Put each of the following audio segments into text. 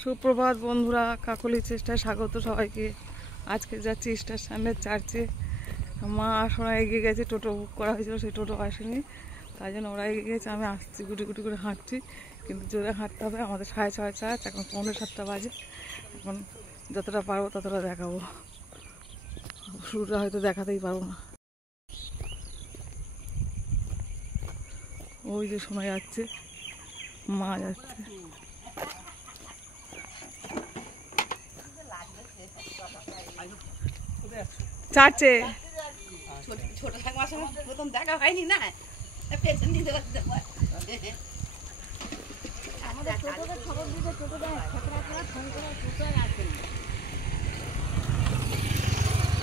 সুপ্রভাত বন্ধুরা, কাকলি চেষ্টায় স্বাগত সবাইকে। আজকে যাচ্ছি স্টেশনের চার্চে। মা সোনা এগিয়ে গেছে, টোটো বুক করা হয়েছিল, সেই টোটো আসেনি, তাই জন্য ওরা এগিয়ে গেছে। আমি আসছি, গুটি গুটি করে হাঁটছি, কিন্তু জোরে হাঁটতে হবে। আমাদের 6:30 চার্চ, এখন 6:45 বাজে। এখন যতটা পারবো ততটা দেখাবো, শুরুটা হয়তো দেখাতেই পারবো না। ওই যে শোনা যাচ্ছে, মা যাচ্ছে। চার্চে ছোট ঠাকুমার সঙ্গে প্রথম দেখা হয়নি না, পেছন দিতে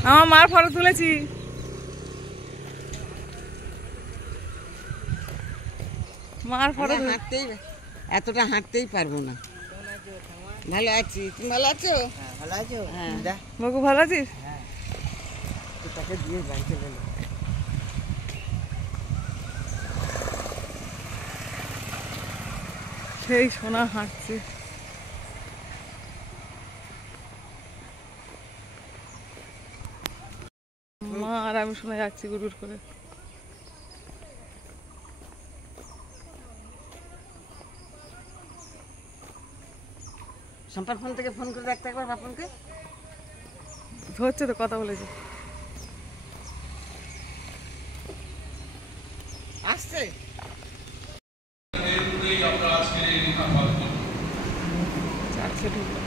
আমার মার ফটো তুলেছি। মার ফটো হাঁটতেই এতটা হাঁটতেই পারবো না। ভালো আছি, তুমি ভালো আছো? ভালো আছো? হ্যাঁ, বাবু ভালো আছিস? তাকে দিয়ে বাড়ি চলে এলো। সেই সোনা হাঁটছে। মা আর আমি শোনা যাচ্ছি গুড় করে। সম্পার ফোন থেকে ফোন করে দেখতে একবার বাপনকে। ধরছে তো, কথা বলেছে, আসছে। চার্চে ঢুকলাম।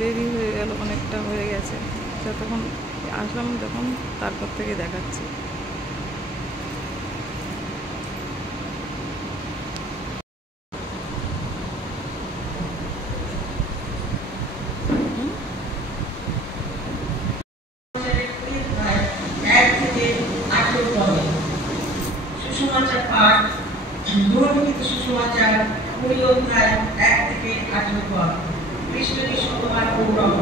দেরি হয়ে গেল, অনেকটা হয়ে গেছে। যতক্ষণ আসলাম তখন তারপর থেকে দেখাচ্ছি। সুসমাচার পাঠ, দুর্নীতি সুসমাচার 20 অধ্যায় 1 থেকে 18 পদ। খ্রিস্ট যিশু তোমার গৌরব।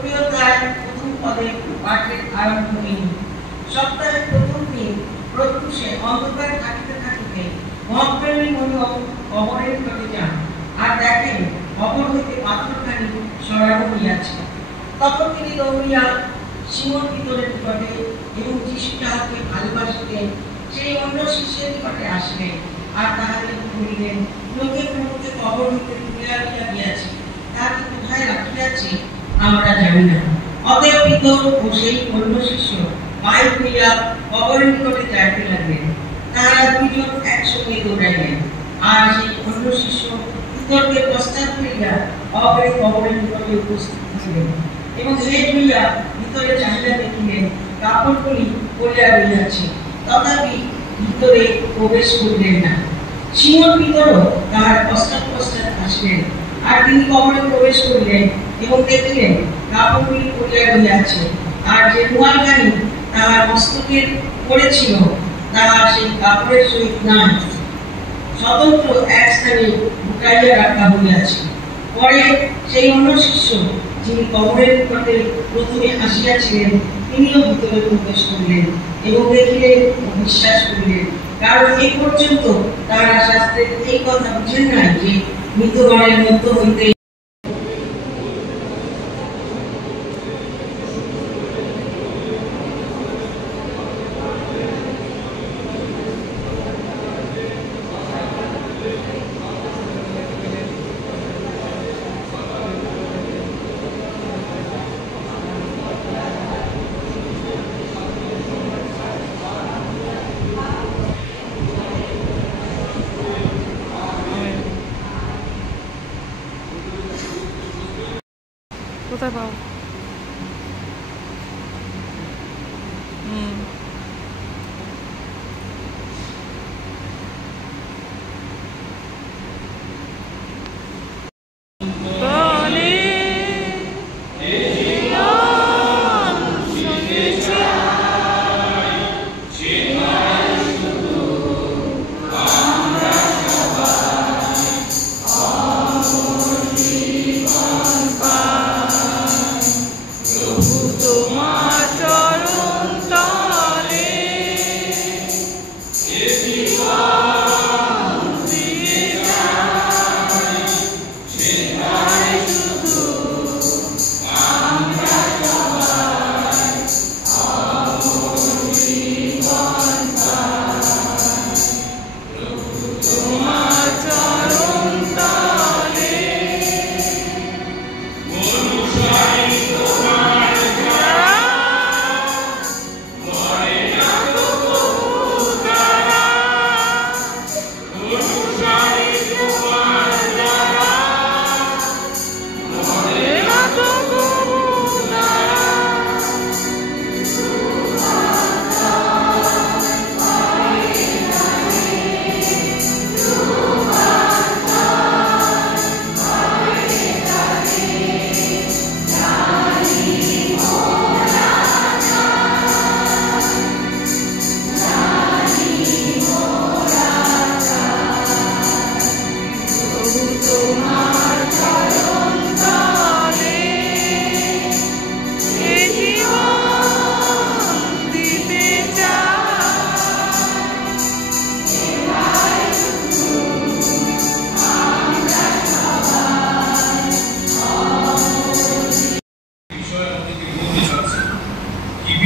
20 অধ্যায় প্রথম পদে পাঠের আরম্ভণী। সপ্তাহের প্রথম দিন প্রত্যুষে অন্ধকার থাকিতে থাকিতে মহাপ্রেমী মনোহর কবরের নিকটে যান, আর দেখেন কবর হইতে পাথরখানি সরানো হইয়াছে। তখন তিনি দৌড়িয়া সিমোন পিতরের নিকটে এবং যিশু যাহাকে ভালোবাসিতেন সেই অন্য শিষ্যের নিকটে আসলেন, আর তাহাদের বলিলেন, লোকের মধ্যে কবর হইতে তুলিয়া রাখিয়া গিয়াছে, তাহাকে কোথায় রাখিয়াছে আমরা জানি না। অতএব পিতর ও সেই অন্য শিষ্য বাইর হইয়া কবরের নিকটে যাইতে লাগলেন। তাহারা দুইজন একসঙ্গে দৌড়াইলেন, আর সেই অন্য শিষ্য পিতরকে পশ্চাৎ ফিরিয়া অপরে কবরের নিকটে উপস্থিত ছিলেন, এবং হেঁট হইয়া ভিতরে চাহিদা দেখিলেন কাপড়গুলি পড়িয়া রহিয়াছে, তথাপি ভিতরে প্রবেশ করিলেন না। সিমোন পিতরও তাহার পশ্চাৎ পশ্চাৎ আসলেন, আর তিনি কবরে প্রবেশ করিলেন এবং দেখিলেন কাপড়গুলি পড়িয়া রহিয়াছে, আর যে রুমালখানি তাহার মস্তকের পড়েছিল তাহা সেই কাপড়ের সহিত নাই, স্বতন্ত্র এক স্থানে লুকাইয়া রাখা হইয়াছে। পরে সেই অন্য শিষ্য, যিনি কবরের নিকটে প্রথমে আসিয়াছিলেন, তিনিও ভিতরে প্রবেশ করিলেন এবং দেখিলেন ও বিশ্বাস করিলেন, কারণ এই পর্যন্ত তাহারা শাস্ত্রের এই কথা বুঝেন নাই যে মৃতগণের মধ্য হইতে কোথায় পাবো?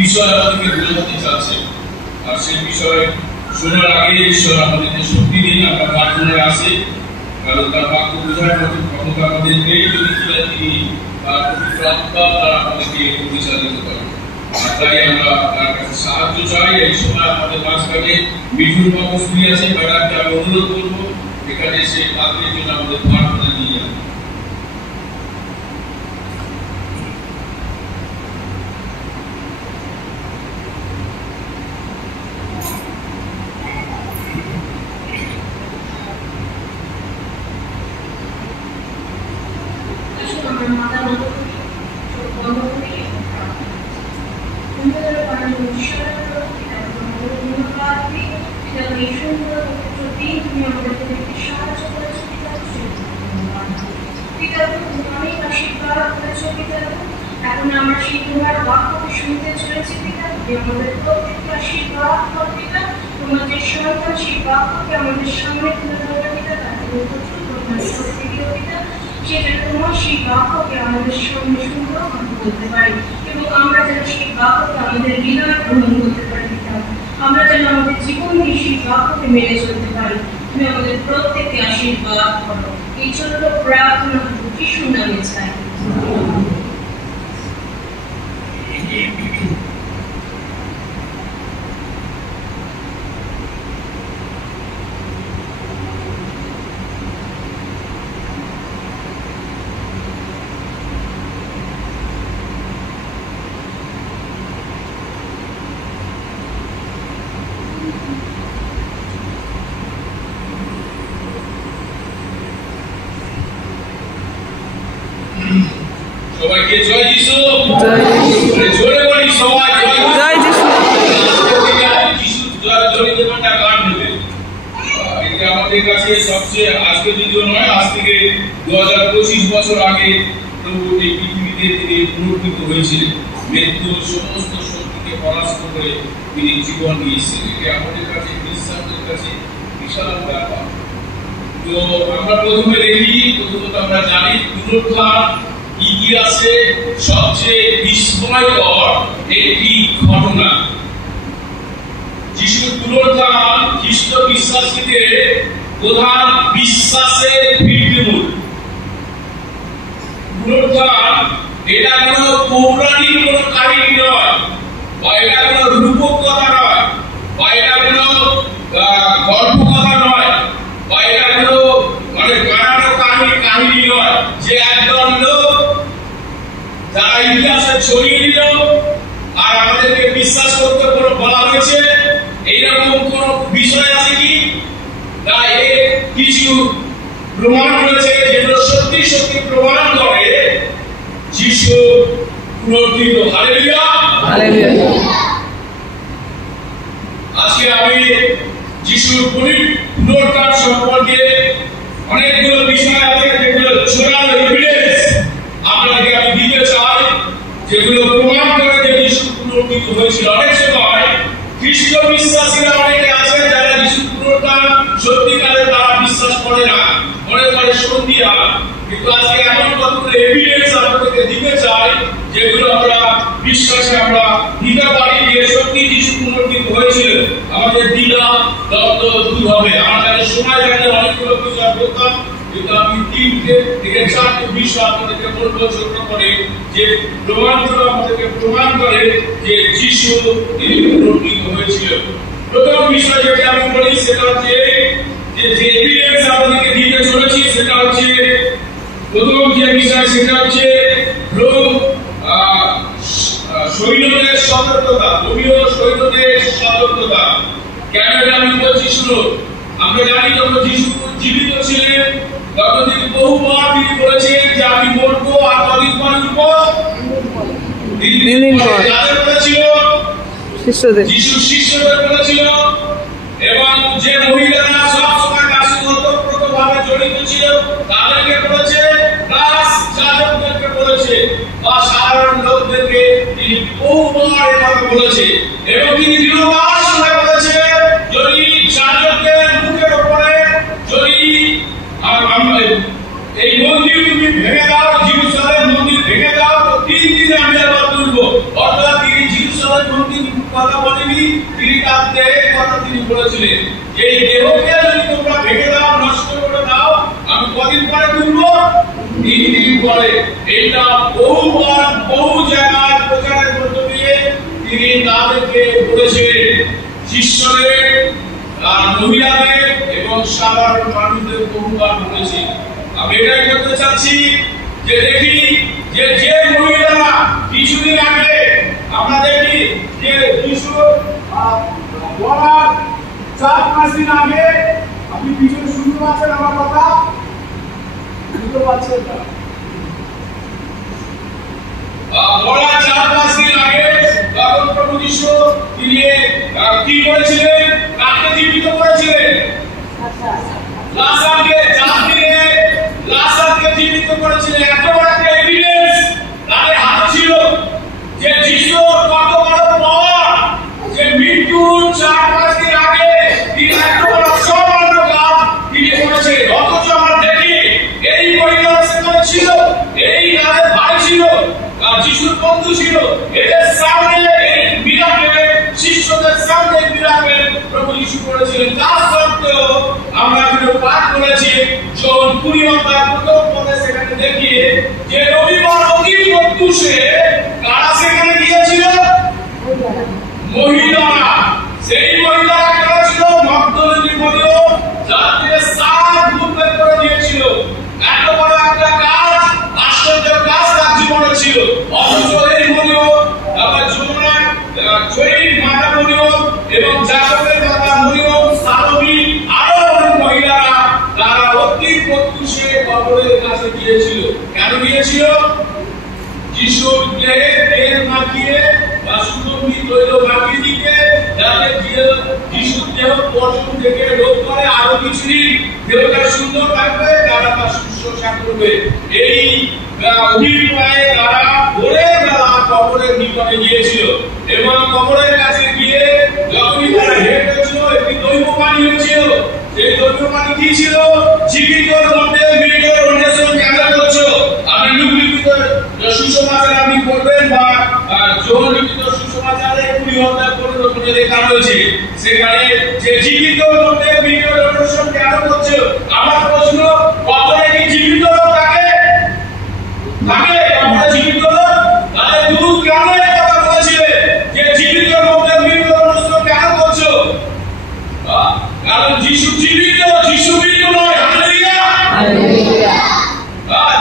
বিষয় আমাদেরকে বোঝাতে চাচ্ছে, আর সেই বিষয় শোনার আগে ঈশ্বর আমাদেরকে শক্তি দিন আমরা প্রার্থনায় আসি, কারণ তার বাক্য বোঝার মতো ক্ষমতা আমাদের নেই যদি তিনি তার পবিত্র আত্মা দ্বারা আমাদেরকে পরিচালিত করেন। আর তাই আমরা তার কাছে সাহায্য চাই। এই সময় আমাদের মাঝখানে মিঠুন বাবু স্ত্রী আছে, ম্যাডামকে আমি অনুরোধ করবো এখানে এসে তাদের জন্য আমাদের প্রার্থনা নিয়ে যান। এখন আমরা সেই তোমার বাক্যকে শুনতে চলেছি পিতা, আমাদের প্রত্যেককে আশীর্বাদ কর পিতা। তোমার যে সন্তান সেই বাক্যকে আমাদের সামনে তুলে ধরবে পিতা, তাকে শক্তি দিও পিতা, সেটা তোমার সেই বাক্যকে আমাদের সামনে সুন্দর বলতে পারি এবং আমরা যেন সেই বাক্যকে আমাদের হৃদয়ে গ্রহণ করতে পারি পিতা। আমরা যেন আমাদের জীবন দিয়ে সেই বাক্যকে মেনে চলতে পারি। তুমি আমাদের প্রত্যেককে আশীর্বাদ করো। এই ছোট্ট প্রার্থনা যিশুর নামে চাই। সবাইকে জয় যিশু, জোরে বলি সবাই জয় যিশু। যিশু জয় জড়িত একটা গান নেবে, এটা আমাদের কাছে সবচেয়ে আজকে যদিও নয়, আজ থেকে 2025 বছর আগে প্রভু এই পৃথিবীতে তিনি পুনরুত্থিত হয়েছিলেন, মৃত্যুর সমস্ত শক্তিকে পরাস্ত করে তিনি জীবন নিয়েছেন। এটা আমাদের কাছে বিশ্বাসের কাছে বিশাল ব্যাপার। তো আমরা প্রথমে দেখি, প্রথমত আমরা জানি পুনরুত্থান ইতিহাসে সবচেয়ে বিস্ময়কর একটি ঘটনা। যিশুর পুনরুত্থান খ্রিস্ট বিশ্বাসীদের প্রধান বিশ্বাসের ভিত্তিমূল। পুনরুত্থান এটা কোনো পৌরাণিক কোনো কাহিনী নয়, বা এটা কোনো রূপক কথা নয়, বা এটা কোনো গল্প কথা নয়, বা এটা কোনো মানে বানানো কাহিনী নয় যে একজন লোক তারা ইতিহাসে ছড়িয়ে দিল আর আমাদেরকে বিশ্বাস করতে বলা হয়েছে। এইরকম কোন বিষয় আছে কি? তাই কিছু প্রমাণ রয়েছে যেগুলো সত্যি সত্যি প্রমাণ করে যিশু পুনরুত্থিত। Hallelujah, hallelujah. আজকে আমি যিশুর পুনরুত্থান সম্পর্কে অনেকগুলো বিষয় আছে যেগুলো ছড়ানো এভিডেন্স আপনাকে আমি দিতে চাই, যেগুলো প্রমাণ করে যে যিশু পুনরুত্থিত হয়েছিল। অনেক সময় খ্রিস্ট বিশ্বাসীরা অনেকে আছে যারা যিশুর পুনরুত্থান সত্যিকারে তারা বিশ্বাস করে না, মনে করে সন্ধিয়া। কিন্তু আজকে এমন কতগুলো এভিডেন্স আপনাদেরকে দিতে চাই যেগুলো আমরা বিশ্বাসে আমরা নিতে পারি যে সত্যি যিশু পুনরুত্থিত হয়েছিল। আমাদের দ্বিধা দ্বন্দ্ব দূর হবে। আমার কাছে সময় থাকলে অনেকগুলো বিষয় বলতাম, কিন্তু আমি 3 থেকে 4টি বিষয় আপনাদেরকে বলবো ছোট করে, যে প্রমাণগুলো আমাদেরকে প্রমাণ করে যে যিশু পুনরুত্থিত হয়েছিল। প্রথম বিষয় যেটা আমি বলি সেটা হচ্ছে যে এভিডেন্স আপনাদেরকে দিতে চলেছি সেটা হচ্ছে, প্রথম যে বিষয় সেটা হচ্ছে সৈন্যদের সতর্কতা, রোমীয় সৈন্যদের সতর্কতা। কেন এটা আমি বলছি শুনুন। আমরা জানি যখন যিশু জীবিত ছিলেন ততদিন বহুবার তিনি বলেছেন যে আমি মরবো আর কদিন পর উঠবো। যাদের বলেছিল শিষ্যদের, যিশু শিষ্যদের বলেছিল, এবং যে মহিলারা সবসময় তার সাথে ওতপ্রোতভাবে জড়িত ছিল তাদেরকে বলেছে, প্লাস যাজকদেরকে বলেছে বা সাধারণ লোকদেরকে তিনি বহুবার এই কথা বলেছে। এবং তিনি দৃঢ়তার সঙ্গে বলেছে যদি যাজকদের মুখের উপরে যদি এই মন্দির তুমি ভেঙে দাও, জেরুজালেম মন্দির ভেঙে দাও, তো 3 দিনে আমি আবার তুলবো। অর্থাৎ তিনি জেরুজালেম মন্দির কথা বলেনি, তিনি তার দেহের কথা তিনি বলেছিলেন। এই দেহকে যদি তোমরা ভেঙে দাও, নষ্ট করে দাও, আমি কদিন পরে তুলবো? 3 দিন পরে। এটা বহুবার বহু জায়গায় প্রচারের মধ্য দিয়ে তিনি তাদেরকে বলেছিলেন। শিষ্যদের, মহিলাদের এবং সাধারণ মানুষদের বহুবার বলেছি। আমি এটাই বলতে চাচ্ছি যে দেখি যে মহিলারা কিছুদিন আগে আমরা দেখি যে যিশু বলার 4-5 দিন আগে, আপনি পিছনে শুনতে পাচ্ছেন আমার কথা? শুনতে পাচ্ছেন না? বলার 4-5 দিন আগে তখন প্রভু যিশু তিনি কি করেছিলেন? কাকে জীবিত করেছিলেন? লাজারকে, লাজারকে জীবিত করেছিলেন। এত বড় একটা এভিডেন্স তাদের হাতে ছিল যে যিশু কত বড় পাওয়ার, যে মৃত্যুর 4-5 দিন আগে তিনি এত বড় সামান্য কাজ তিনি করেছে। অথচ আমরা দেখি এই মহিলা সেখানে ছিল, এই তাদের ভাই ছিল, যিশুর বন্ধু ছিল, এদের সামনে এই মিরাকেল, শিষ্যদের সামনে মিরাকেল প্রভু যিশু করেছিলেন। তার সত্ত্বেও আমরা এখানে পাঠ করেছি জন 20 অধ্যায় প্রথম পদে সেখানে দেখি যে রবিবার অতি প্রত্যুষে কারা সেখানে গিয়েছিল? মহিলারা। সেই মহিলারা কারা ছিল? মগদলিনী মরিয়ম, যার থেকে 7 ভূত বের করে দিয়েছিল। এত বড় একটা কাজ, আশ্চর্য কাজ তার জীবনে ছিল। অথচ এই মরিয়ম, আবার যমুনার জয়ীর মাতা মরিয়ম এবং যাকবের মাতা মরিয়ম, সালোমি, আরো অনেক মহিলারা তারা অতি প্রত্যুষে কবরের কাছে গিয়েছিল। কেন গিয়েছিল? যিশুর দেহে তেল মাখিয়ে বা সুগন্ধি তৈল মাখিয়ে দিতে, যাতে যিশুর দেহ পশম থেকে রোগ করে, আরো কিছুই দেহটা সুন্দর থাকবে, তারা তা শুশ্রূষা করবে। এই অভিপ্রায়ে তারা ভোরের বেলা কবরের নিকটে গিয়েছিল এবং কবরের কাছে গিয়ে যখনই তারা হেঁটেছিল একটি দৈববাণী হয়েছিল। সেই দৈববাণী কি ছিল? জীবিতর মধ্যে মৃতের অন্বেষণ কেন করছো? আপনি লুকলিখিত সুসমাচার আপনি করবেন বা যোহন লিখিত সুসমাচারে 20 অধ্যায় পর্যন্ত লেখা রয়েছে। সেখানে যে জীবিতর মধ্যে মৃতের অন্বেষণ কেন করছো? আমার প্রশ্ন, কবরে কি জীবিত লোক থাকে? কবরে জীবিত লোক? তাহলে দূত কেন এই কথা বলেছিলেন যে জীবিতর মধ্যে মৃতের অন্বেষণ কেন করছো? কারণ যিশু জীবিত, যিশু মৃত নয়। Hallelujah, hallelujah.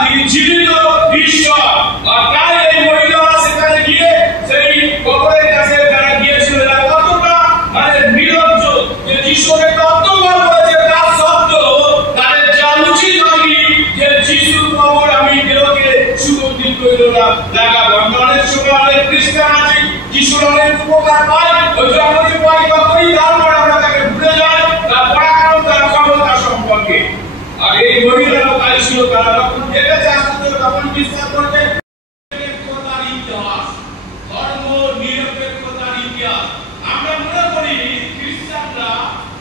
তিনি জীবিত ঈশ্বর। আর তাই এই যে যিশুর কবর আমি দেহকে সুগন্ধিত করিল না লাগাবো। আমরা অনেক সময় অনেক খ্রিস্টান আছি, যিশুর অনেক উপকার পাই, ওই জন্মদিন পাই বা করি, তারপর আমরা তাকে ভুলে যাই তার পরাক্রম তার ক্ষমতা সম্পর্কে। আর এই মহিলারা তাই ছিল, তারা যখন দেখেছে আসতে তখন বিশ্বাস করতে নিরপেক্ষতার ইতিহাস, ধর্ম নিরপেক্ষতার ইতিহাস। আমরা মনে করি খ্রিস্টানরা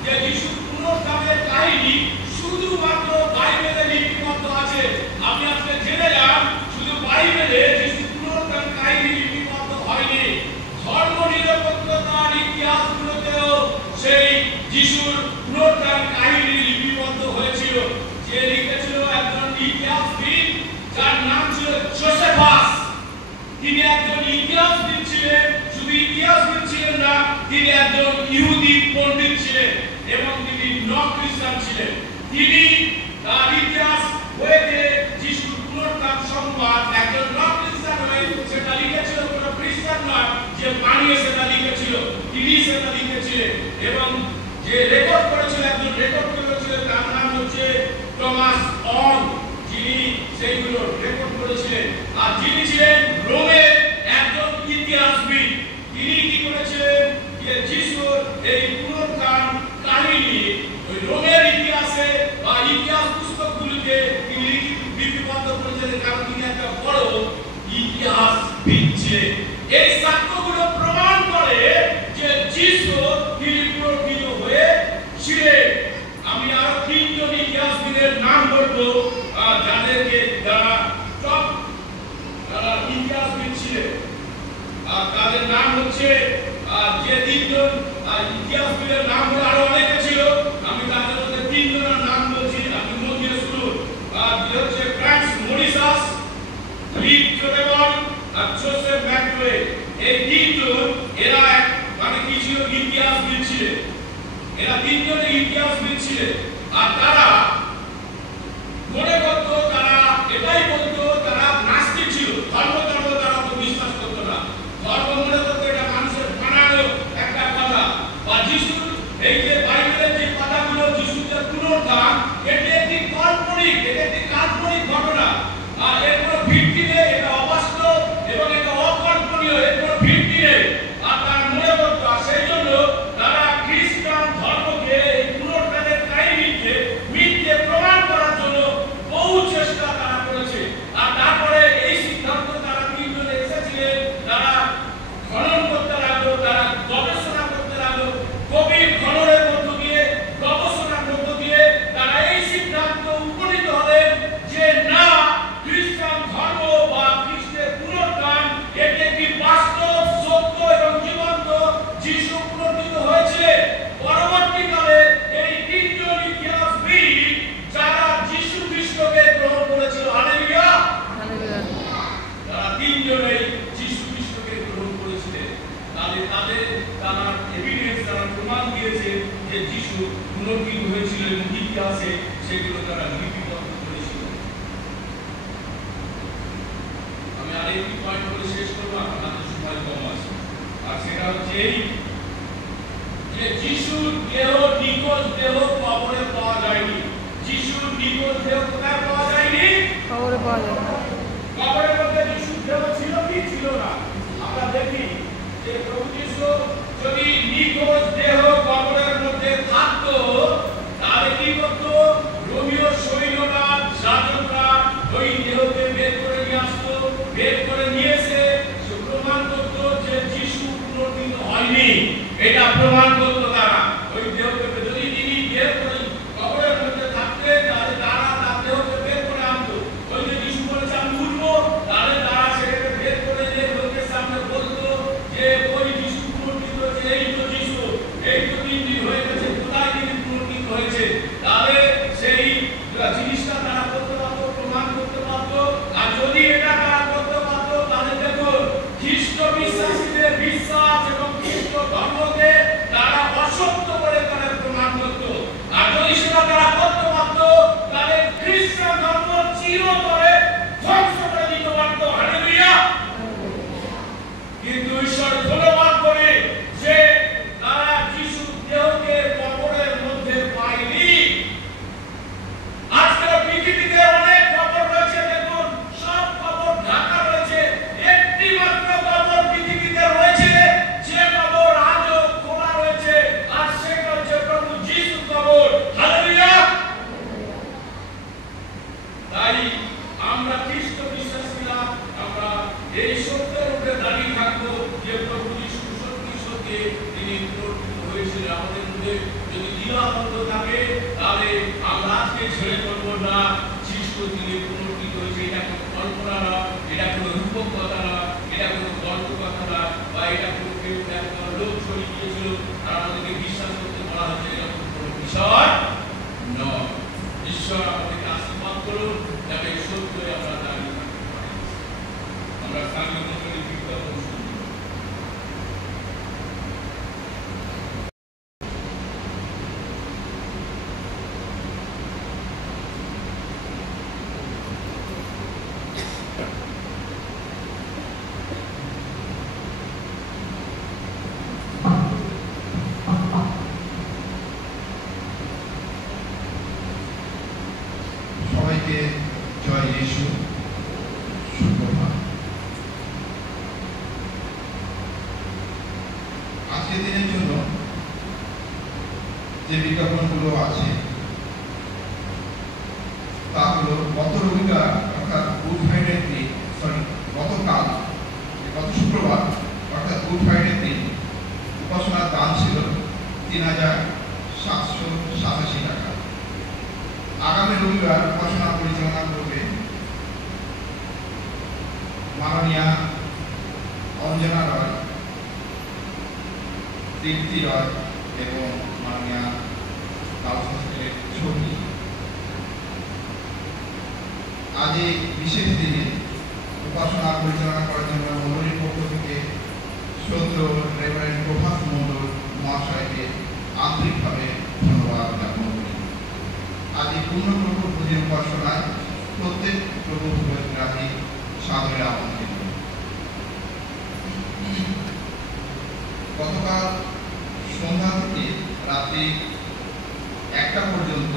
যে যিশুর পুনরুত্থানের কাহিনী শুধুমাত্র বাইবেলে লিপিবদ্ধ আছে। আপনি আজকে জেনে যান শুধু বাইবেলে যিশুর পুনরুত্থান কাহিনী লিপিবদ্ধ হয়নি, ধর্ম নিরপেক্ষতার ইতিহাসগুলোতেও সেই যিশুর পুনরুত্থান কাহিনী লিপিবদ্ধ হয়েছিল। যে লিখেছিল একজন ইতিহাসবিদ যার নাম ছিল জোসেফাস। তিনি একজন ইতিহাসবিদ ছিলেন, শুধু ইতিহাসবিদ ছিলেন না, তিনি একজন ইহুদি পণ্ডিত ছিলেন এবং তিনি খ্রিস্টান ছিলেন। তিনি তার ইতিহাস বইতে যিশুর পুনরুত্থান সংবাদ একজন খ্রিস্টান হয়ে সেটা লিখেছিল, কোনো খ্রিস্টান নয় যে বানিয়ে সেটা লিখেছিল, তিনি সেটা লিখেছিলেন। এবং যে রেকর্ড করেছিল, একজন রেকর্ড করেছিলেন, তার নাম হচ্ছে টমাস অন, যিনি সেইগুলো রেকর্ড করেছিলেন। আর যিনি ছিলেন রোমের একজন ইতিহাসবিদ। তিনি কি করেছিলেন যে যিশুর এই পুনরুত্থান কাহিনী ওই রোমের ইতিহাসে বা ইতিহাস পুস্তকগুলিতে তিনি লিপিবদ্ধ করেছিলেন, কারণ তিনি একটা বড় ইতিহাসবিদ ছিলেন। এই সাক্ষ্যগুলো প্রমাণ করে যে যিশু তিনি পুনরুত্থিত হয়েছিলেন। আমি আরো তিনজন ইতিহাসবিদের নাম বলবো যাদেরকে যারা টপ ইতিহাসবিদ ছিলেন। তাদের নাম হচ্ছে যে তিনজন ইতিহাসবিদের নাম হলো, আরো অনেকে ছিল, আমি তাদের মধ্যে তিনজনের নাম বলছি, আপনি মন দিয়ে শুনুন। হচ্ছে ফ্রান্স মরিসাস, লিক জোরেবন আর জোসেফ ম্যাকডোয়ে। এই তিনজন এরা মানে কি ছিল, ইতিহাসবিদ ছিলেন। এরা তিনজনে ইতিহাসবিদ ছিলেন। আর তারা মনে করতো, তারা এটাই বলতো, তারা নাস্তিক ছিল, ধর্ম তারা তো বিশ্বাস করতো না। ধর্ম মনে করতো এটা মানুষের বানানো একটা কথা। বা যিশুর এই যে বাইবেলের যে কথাগুলো, যিশুর যে পুনরুত্থান, এটি একটি কাল্পনিক, এটা একটি কাল্পনিক ঘটনা। আর এর কোনো ভিত্তি নেই, এটা অবাস্তব এবং এটা অকল্পনীয়, এর কোনো ভিত্তি নেই। আর তারা মনে করতো, আর সেই জন্য তারা খ্রিস্টান ধর্মকে এই পুনরুত্থানের কাহিনীকে মিথ্যে প্রমাণ করার জন্য বহু চেষ্টা তারা করেছে। আর তারপরে এই সিদ্ধান্ত তারা তিনজনে এসেছিলেন, তারা খনন করতে লাগলো, তারা গবেষণা করতে লাগলো, গভীর খননের মধ্য দিয়ে, গবেষণার মধ্য দিয়ে তারা এই সিদ্ধান্ত উপনীত হলেন যে না, খ্রিস্টান ধর্ম বা খ্রিস্টের পুনরুত্থান এটি একটি বাস্তব, সত্য এবং জীবন্ত যিশু পুনরুত্থিত হয়েছিলেন। পরবর্তীকালে এই তিনজন ইতিহাসবিদ যারা যিশু খ্রিস্টকে গ্রহণ করেছিল, হালেলুয়া, তারা তিনজনেই যিশু খ্রিস্টকে গ্রহণ করেছিলেন। তারা এভিডেন্স, তারা প্রমাণ দিয়েছে যে যিশু পুনরুত্থিত হয়েছিল এবং ইতিহাসে সেগুলো তারা লিপিবদ্ধ করেছিল। আমি আরেকটি পয়েন্ট বলে শেষ করবো, আপনাদের সময় কম আছে। আর সেটা হচ্ছে এই যে যিশুর দেহ, নিখোঁজ দেহ কবরে পাওয়া যায়নি। যিশুর নিখোঁজ দেহ কোথায় পাওয়া যায়নি? খবরে পাওয়া যায় না। কবরের মধ্যে যিশুর দেহ ছিল কি ছিল না? আমরা দেখি যে প্রভু যিশু যদি নিখোঁজ দেহ কবরের মধ্যে থাকতো, তাহলে কি করতো? রোমীয় সৈন্যরা, যাজকরা ওই দেহকে বের করে নিয়ে আসতো। বের করে নিয়ে এসে প্রমাণ করতো যে যিশু পুনরুত্থিত হয়নি, এটা প্রমাণ করতো তারা। ওই দেহকে যদি তিনি বের করে কবরের মধ্যে থাকতেন, তাহলে তারা তার দেহকে বের করে আনতো। ওই যে যিশু বলেছে আমি উঠবো, তাহলে তারা সেটাকে বের করে নিয়ে লোকের সামনে বলতো যে ওই যিশু পুনরুত্থিত হয়েছে, এই তো যিশু, এই তো 3 দিন হয়ে গেছে, কোথায় তিনি পুনরুত্থিত হয়েছে। তাহলে সেই জিনিসটা তারা করতে পারতো, প্রমাণ করতে পারতো। আর যদি এটা তারা করতে পারতো, তাহলে দেখুন খ্রিস্ট বিশ্বাসীদের বিশ্বাস এবং খ্রিস্ট ধর্মকে তারা এই সত্যের উপরে দাঁড়িয়ে থাকবো যে প্রভু যিশু সত্যি সত্যি তিনি প্রকৃত হয়েছিলেন। আমাদের মধ্যে যদি দ্বিধাদ্বন্দ্ব থাকে তাহলে আমরা আজকে ছেড়ে করবো না। খ্রিস্ট তিনি পুনরুত্থিত হয়েছে, এটা কোনো কল্পনা না, এটা কোনো রূপক কথা না, এটা কোনো গল্প কথা না, বা এটা কোনো কেউ লোক ছড়িয়ে দিয়েছিল আর আমাদেরকে বিশ্বাস করতে বলা হচ্ছে, এরকম কোনো বিষয় নয়। ঈশ্বর আমাদেরকে আশীর্বাদ করুন যাতে সত্য আমরা দাঁড়িয়ে থাকতে পারি। আমরা স্থানীয় মন্ডলীর বিজ্ঞাপন শুনি। সবাইকে জয় যিশু, সুপ্রভাত। আজকের দিনের জন্য যে বিজ্ঞাপনগুলো আছে তা হলো গত রবিবার অর্থাৎ গুড ফ্রাইডের দিন, গত শুক্রবার অর্থাৎ গুড ফ্রাইডের দিন উপাসনার দান ছিল ৩,৭৮৭ টাকা। আগামী রবিবার উপাসনা পরিচালনা করবে মাননীয়া অঞ্জনা রয়, তৃপ্তি রয় এবং মাননীয়া গার্লস হোস্টেলের ছবি। আজ এই বিশেষ দিনে উপাসনা পরিচালনা করার জন্য মন্ডলীর পক্ষ থেকে শ্রদ্ধেয় রেভারেন্ড প্রভাস মণ্ডল মহাশয়কে আন্তরিকভাবে ধন্যবাদ জ্ঞাপন করি। আজ এই পূর্ণপ্রভু পুজোর উপাসনায় প্রত্যেক প্রভু ভোজগ্রাহী সাদরে আমন্ত্রিত। গতকাল সন্ধ্যা থেকে রাত্রি 1টা পর্যন্ত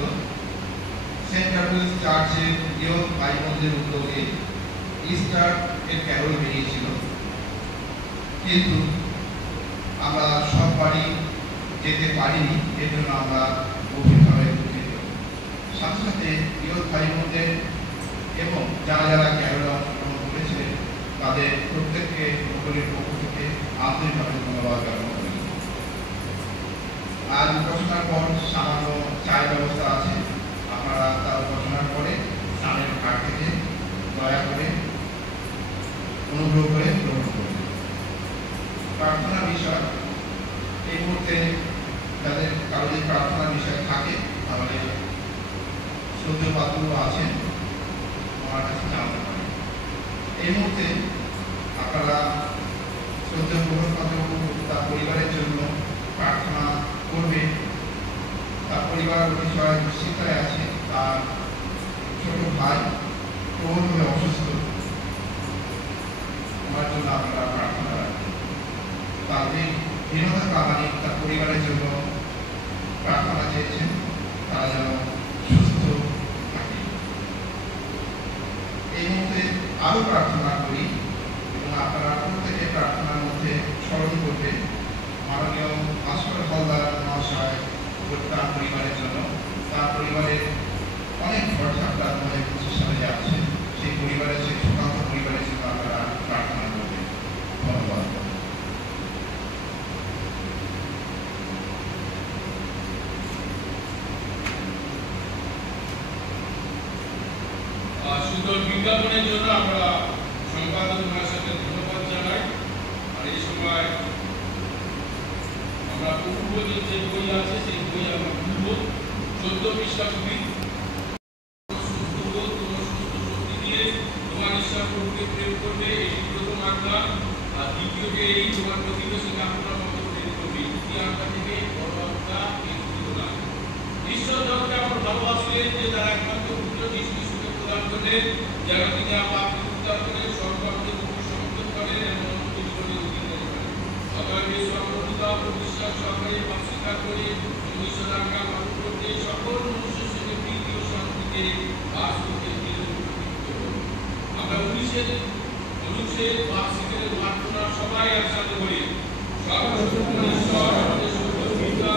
সেন্ট ক্যাথলিক চার্চের ইয়ং ভাই বোনদের উদ্যোগে ইস্টার এর ক্যারল বেরিয়েছিল, কিন্তু আমরা সব বাড়ি যেতে পারিনি, এর জন্য আমরা গভীরভাবে দুঃখিত। সাথে সাথে ইয়ং ভাই বোনদের এবং যারা যারা ক্যারলে অংশগ্রহণ করেছিলেন তাদের প্রত্যেককে মন্ডলীর পক্ষ থেকে আন্তরিকভাবে ধন্যবাদ জ্ঞাপন করি। আজ উপাসনার পর সামান্য চায়ের ব্যবস্থা আছে, আপনারা তার উপাসনার পরে স্নানের ঘাট থেকে দয়া করে অনুগ্রহ করে গ্রহণ করবেন। প্রার্থনার বিষয় এই মুহূর্তে যাদের কারো যদি প্রার্থনার বিষয় থাকে তাহলে শ্রদ্ধেয় পাত্রগুলো আছেন, আমার কাছে জানতে পারেন। এই মুহূর্তে আপনারা শ্রদ্ধেয় প্রভাস পাত্রবাবু তার পরিবারের জন্য প্রার্থনা করবেন। তার পরিবার বিষয় শিক্ষায় আছে, তার ছোট ভাই প্রবলভাবে অসুস্থ, আমার জন্য আপনারা প্রার্থনা রাখবেন। তাদের বিনোদন কামানি তার পরিবারের জন্য প্রার্থনা চেয়েছেন, তারা যেন সুস্থ থাকে। এই মুহূর্তে আরও প্রার্থনা করি এবং আপনারা প্রত্যেকে প্রার্থনার মধ্যে স্মরণ করবে মাননীয় ভাস্কর হালদার মহাশয় তার পরিবারের জন্য। তার পরিবারের অনেক ঝড়ঝাপটা 2025 সালে যাচ্ছে, সেই পরিবারের সেই সুকান্ত পরিবারের জন্য আপনারা প্রার্থনা করবেন। ধন্যবাদ। সুন্দর বিজ্ঞাপনের জন্য আমরা সম্পাদক মহাশয়কে ধন্যবাদ জানাই। আর এই সময় আমরা পূর্ববর্তী যে বই আছে সেই বই আমরা পূর্ব 14 পৃষ্ঠা কবি তোমার সুস্থ শক্তি দিয়ে তোমার ঈশ্বর প্রভুকে প্রেম করবে, এটি প্রথম আজ্ঞা। আর দ্বিতীয়টি এই তোমার প্রতিবেশীকে আপনার মতো প্রেম করবে, দ্বিতীয় আজ্ঞা থেকে বড় আজ্ঞা এই দুটো না। ঈশ্বর জগৎকে এমন ভালোবাসলেন যে তারা একমাত্র পুত্র যিশুকে প্রদান করলেন, যেন তিনি আমার উদ্ধার করে সর্বাত্মকে সমর্থন করেন এবং অনন্ত জীবনে অধিকার করেন। অতএব এই সর্বপিতা বিশ্বাস সহকারে অস্বীকার করে ঈশ্বর আজ্ঞা পালন করতে সকল মনুষ্যের সঙ্গে প্রীতি ও শান্তিতে বাস করতে আমরা 19 বার্ষিকের প্রার্থনা সবাই একসাথে করি। সর্বশক্তিমান ঈশ্বর আমাদের সকল পিতা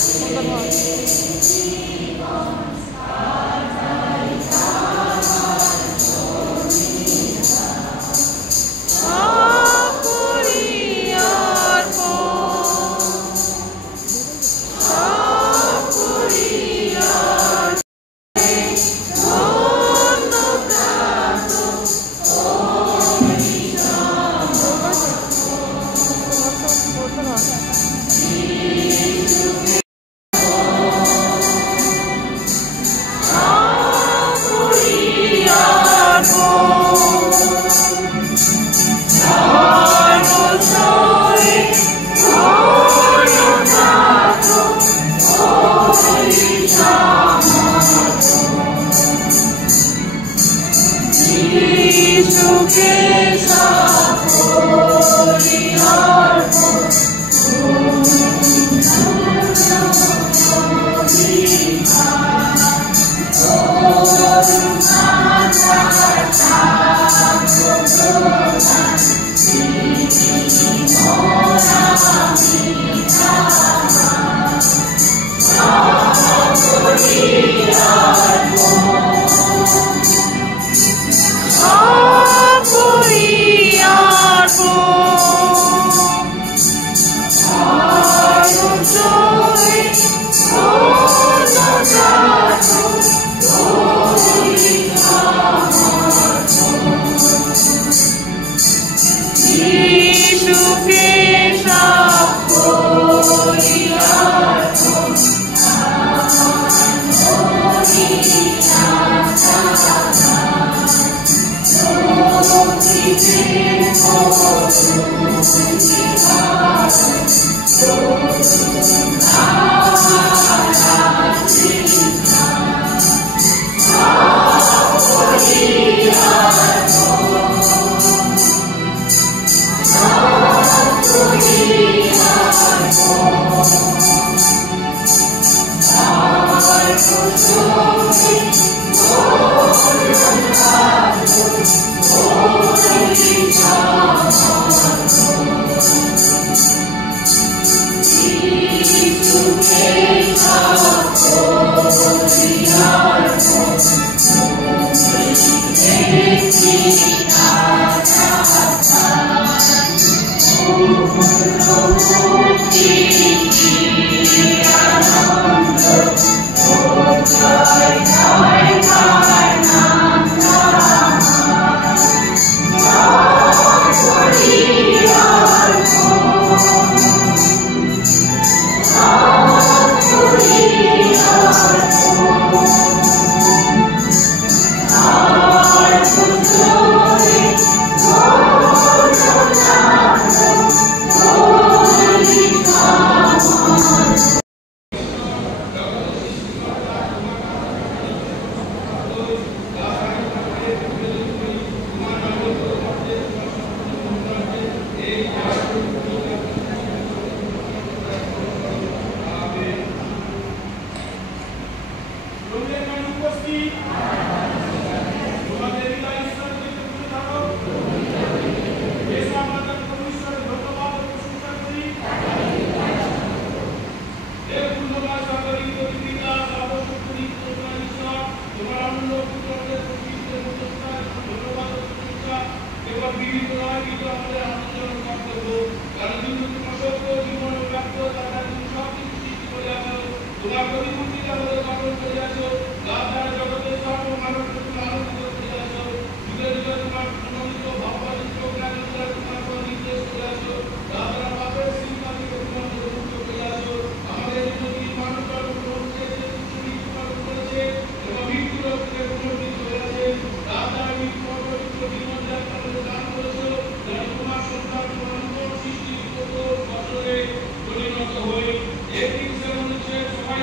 সবাই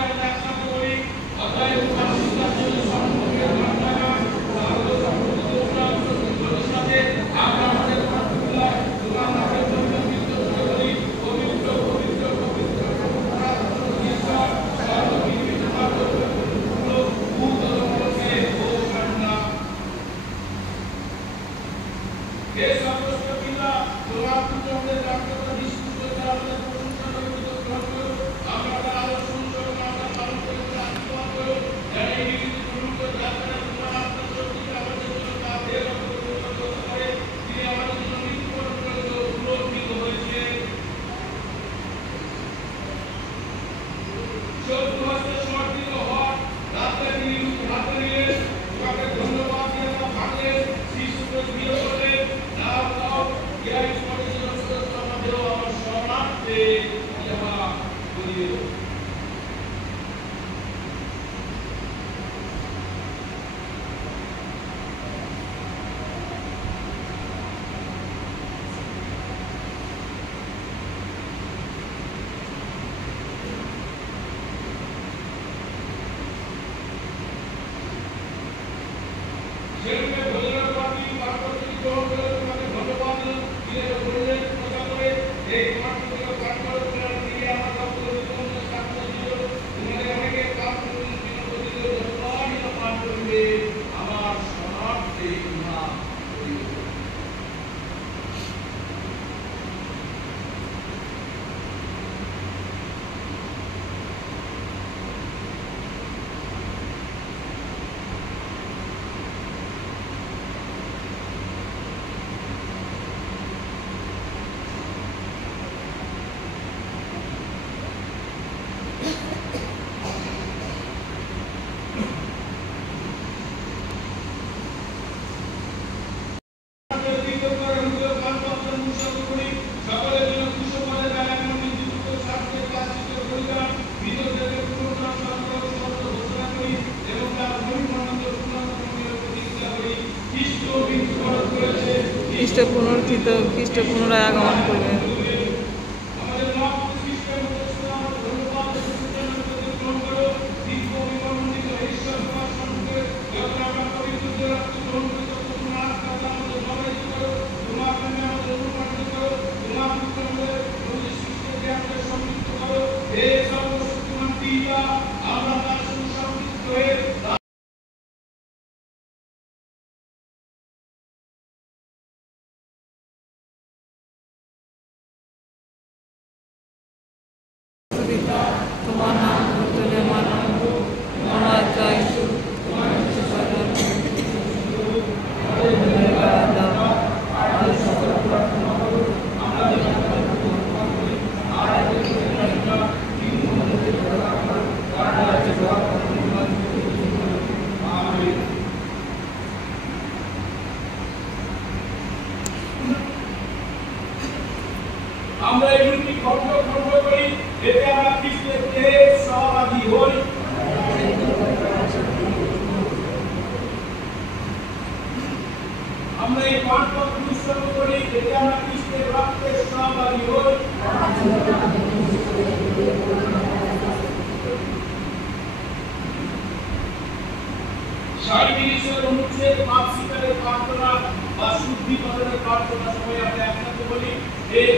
আমরা খ্রিস্ট পুনরায় আগমন করবেন। তোমার নাম ধরে মানো, তোমার চাই আমরা এগুলি খণ্ড খণ্ড করি, এতে আমরা খ্রিস্টের দেহে সহভাগী হই। আমরা এই পাঠপত্র উৎসর্গ করি, এতে আমরা খ্রিস্টের রক্তের সহভাগী হই। সার্বজনীন অনুচ্ছেদ পাপ স্বীকারের প্রার্থনা বা শুদ্ধিকরণের প্রার্থনা সময় আমরা একসাথে বলি, এই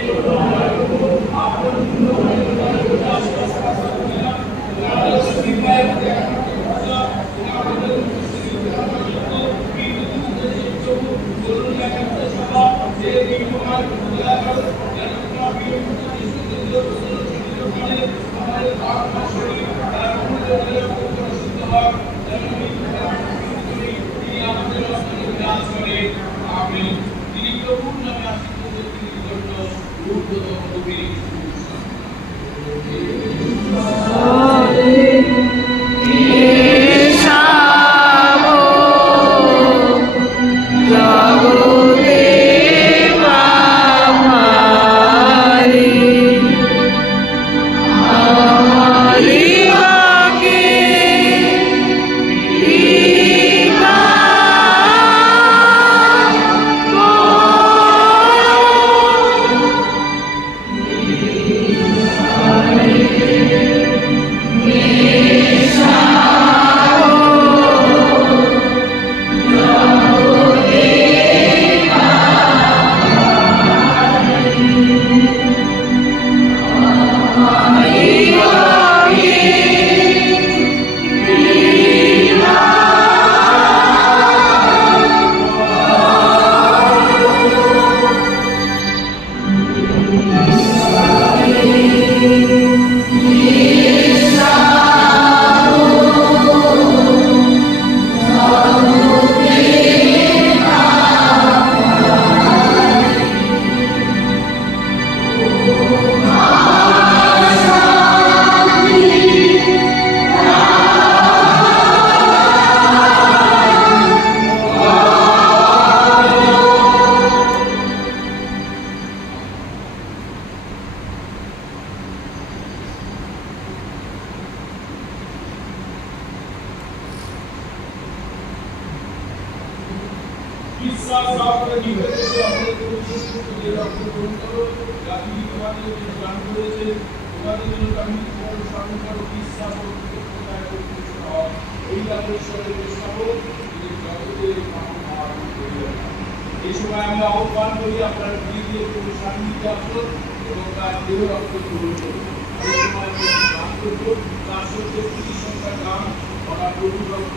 এই সময় আমি আহ্বান করি আপনার প্রিয় সান্নিধ্য আসুন এবং তার দেহ রক্ত গ্রহণ করুন। এই সময় গান করব 433 সংখ্যার গান ওরা প্রভু রক্ত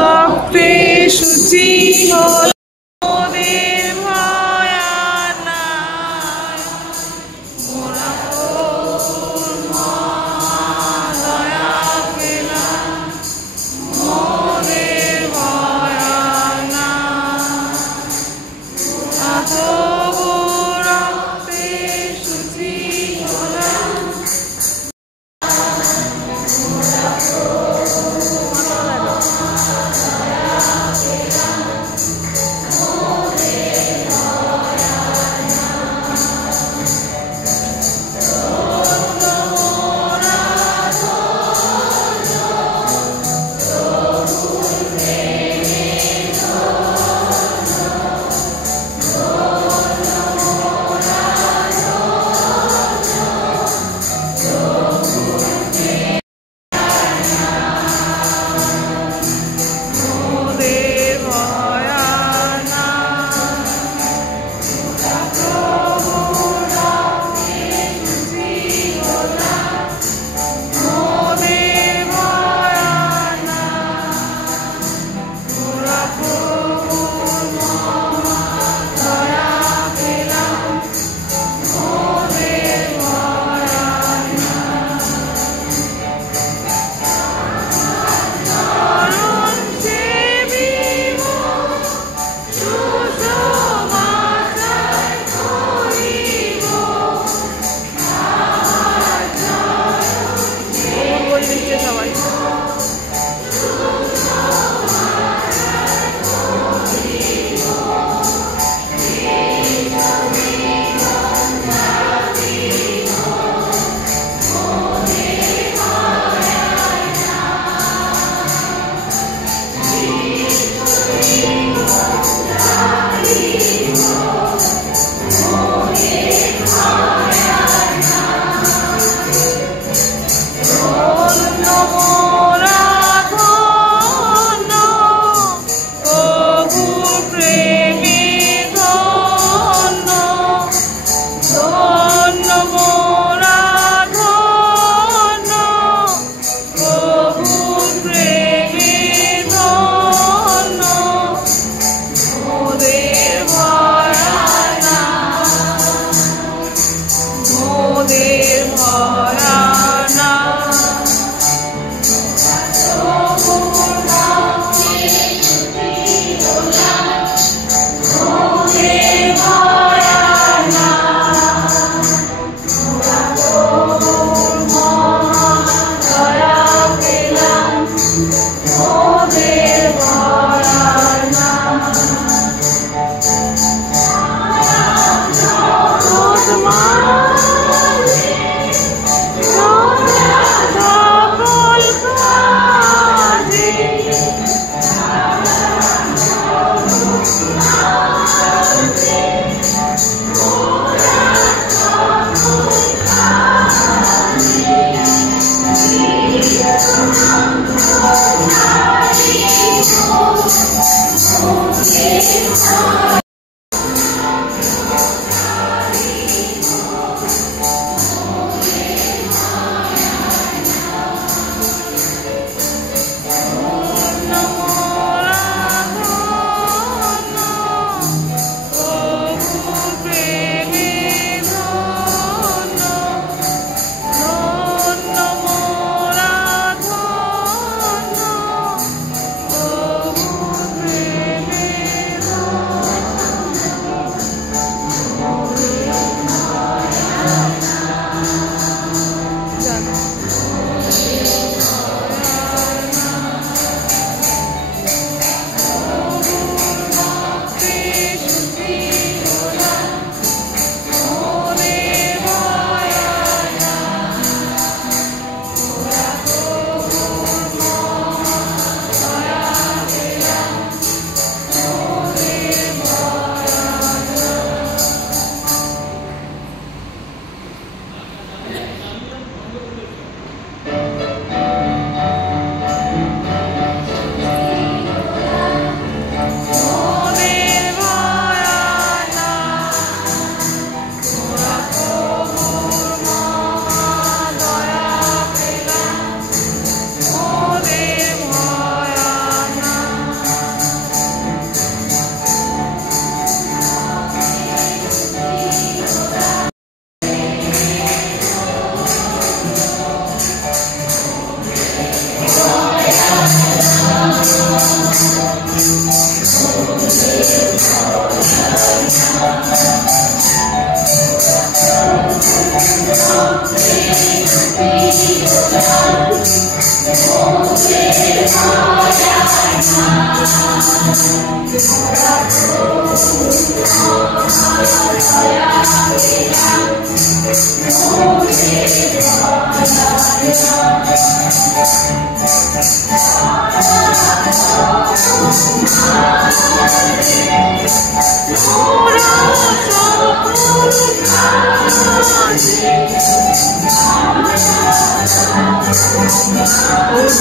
রক্তে শুচি হল মোদের মায়া নাই, মোরা তোর দয়া পেলাম, মোদের মায়া নাই, তবু রক্তে শুচি হলাম।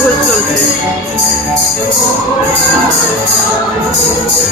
রিহার্সাল চলছে।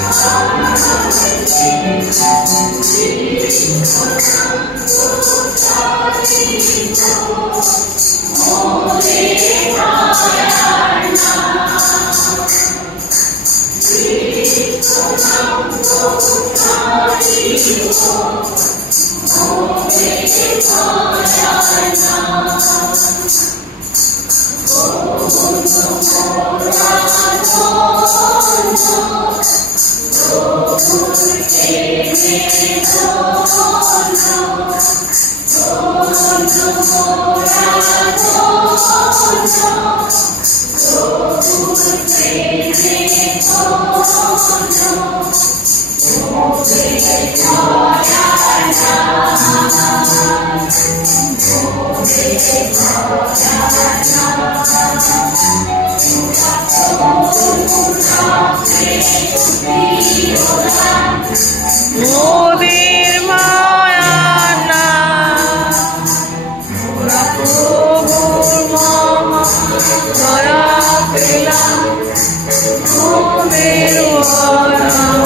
মোদের মায়ার নাম ওরা প্রভুর মহা দয়া পেলাম মোদের মায়ার নাম।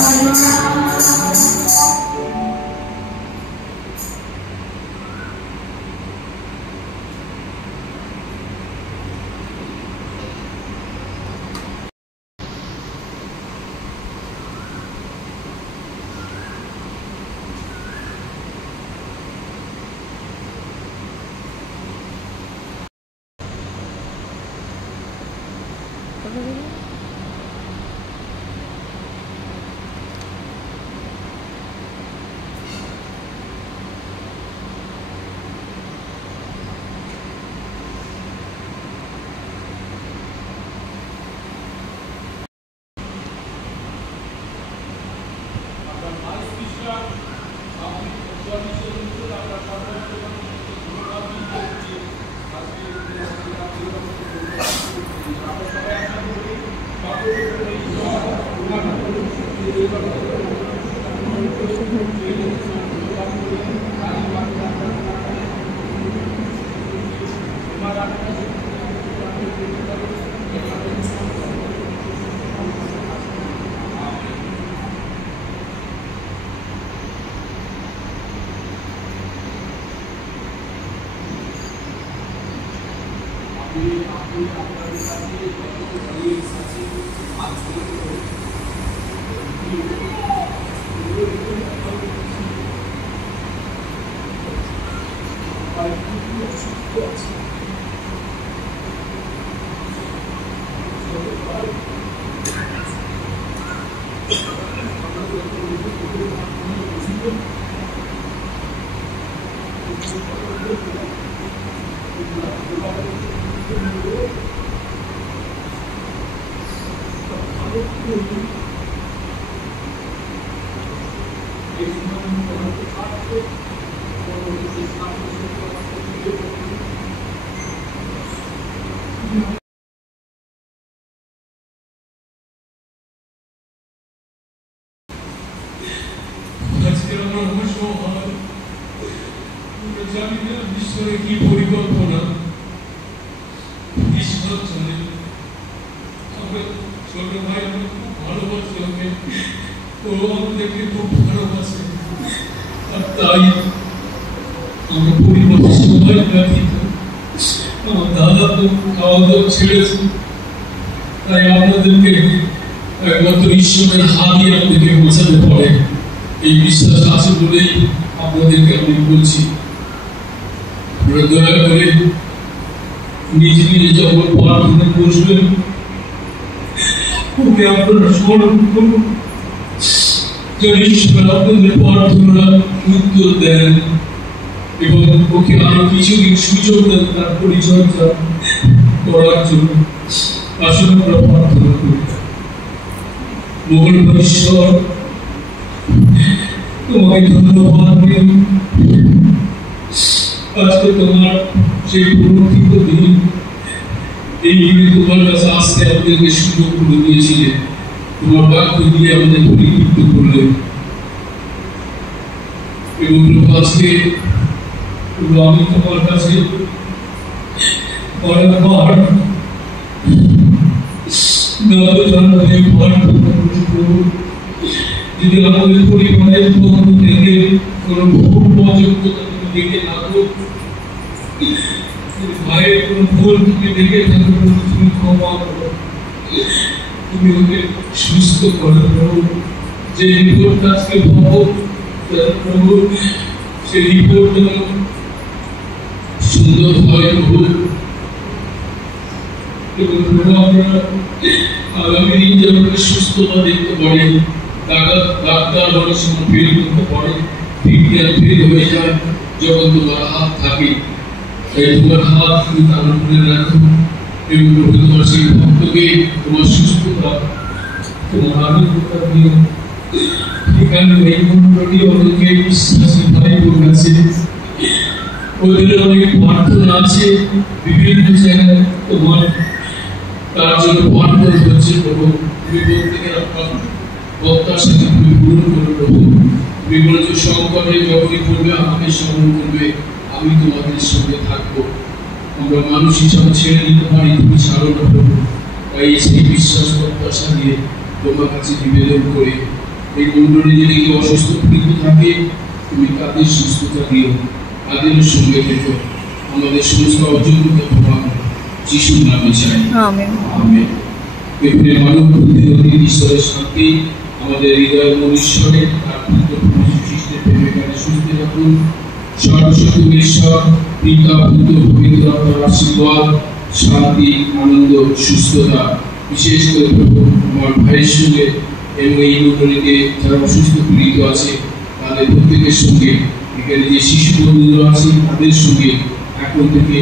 ঈশ্বরের কি পরিকল্পনা, ঈশ্বর চলে আমরা ছোট ভাই আমরা খুব ভালোবাসি ওকে, ও আমাদেরকে খুব ভালোবাসে, আর তাই আমরা পরিবারের সবাই ব্যথিত। আমার দাদা তো খাওয়া দাওয়া ছেড়েছে, তাই আপনাদেরকে একমাত্র ঈশ্বরের হাতই আমাদেরকে বোঝাতে পারে, এই বিশ্বাস আছে বলেই আপনাদেরকে আমি বলছি। দয়া করে নিজে নিজে যখন প্রার্থনা বসবেন ওকে আপনারা স্মরণ করুন, যেন ঈশ্বর আপনাদের প্রার্থনা উত্তর দেন এবং ওকে আরো কিছুদিন সুযোগ দেন তার পরিচর্যা করার জন্য। আসলে আমরা প্রার্থনা করি। মঙ্গলবার ঈশ্বর তোমাকে ধন্যবাদ দিন, আজকে তোমার সেই প্রবর্তিত দিন, এই দিনে তোমার কাছে আসতে আমাদেরকে সুযোগ করে দিয়েছিলে, তোমার বাক্য দিয়ে আমাদের পরিতৃপ্ত করলে এবং আজকে আমি তোমার কাছে অনেকবার যদি আমাদের পরিবারের পক্ষ থেকে কোনো ভুল অযোগ্যতা তুমি দেখে থাকো, ভাইয়ের কোনো ভুল তুমি দেখে থাকো, তুমি ক্ষমা করো, তুমি ওকে সুস্থ করে প্রভু। যে রিপোর্ট আজকে পাবো প্রভু, সেই রিপোর্ট যেন সুন্দর হয় প্রভু। এবং প্রভু আমরা আগামী দিন যেন সুস্থতা দেখতে পারি, ডাক্তার অনেক সময় ফেল করতে পারে, বিজ্ঞান ফেল হয়ে যায়, যখন তোমার হাত থাকে তাই তোমার হাত তুমি তার উপরে রাখো এবং প্রভু তোমার সেই ভক্তকে তোমার সুস্থতা তোমার আনন্দতা দিও। এখানে এই মন্ডলী অনেকে বিশ্বাসী ভাই বোন আছে, ওদের অনেক প্রার্থনা আছে, বিভিন্ন জায়গায় তোমার তার জন্য প্রার্থনা হচ্ছে প্রভু। তুমি প্রত্যেকের বক্তার সাথে তুমি পূরণ করো প্রভু। তুমি বলেছো সংকটে যখনই পড়বে আমাকে স্মরণ করবে, আমি তোমাদের সঙ্গে থাকবো। আমরা মানুষ হিসাবে ছেড়ে দিতে পারি, তুমি ছাড়ো না প্রভু। তাই সেই বিশ্বাস প্রত্যাশা দিয়ে তোমার কাছে নিবেদন করে এই মন্ডলী যদি কেউ অসুস্থ পীড়িত থাকে, তুমি তাদের সুস্থতা দিও, তাদের সঙ্গে থেকো, আমাদের সমস্ত অযোগ্যতা ক্ষমা করো, যিশুর নামে চাই, আমেন। আমেন। এখানে মানব বুদ্ধিমতী ঈশ্বরের শান্তি আমাদের হৃদয় মনুষ্যরে তার পুত্র প্রভু খ্রিস্টের প্রেমে কানে সুস্থ রাখুন। সর্বশক্তি ঈশ্বর পিতা পুত্র পবিত্র আত্মার আশীর্বাদ, শান্তি, আনন্দ, সুস্থতা বিশেষ করে প্রভু আমার ভাইয়ের সঙ্গে এবং এই মন্ডলীতে যারা অসুস্থ পীড়িত আছে তাদের প্রত্যেকের সঙ্গে, এখানে যে শিশু বন্ধুরা আছে তাদের সঙ্গে এখন থেকে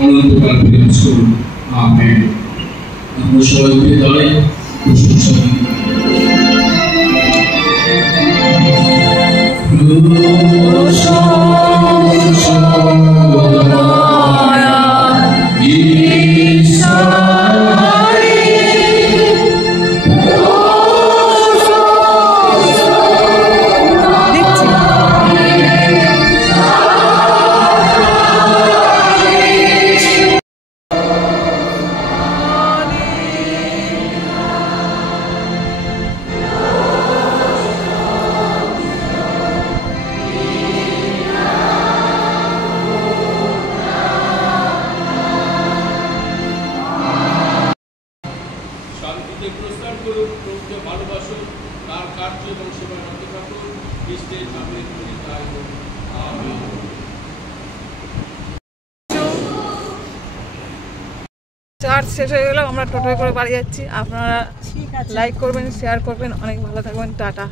অনন্তকাল বিরাজ করুন। আমেন। আমরা সবাই উঠে দাঁড়াই, প্রশংসা দিই। প্রস্তাব করুন, প্রভুকে ভালোবাসুন, তার কার্য এবং সেবা করতে থাকুন, খ্রিস্টের নামে তাই হোক। আমেন। চার্জ শেষ হয়ে গেল, আমরা টোটোয় করে বাড়ি যাচ্ছি। আপনারা লাইক করবেন, শেয়ার করবেন, অনেক ভালো থাকবেন, টাটা।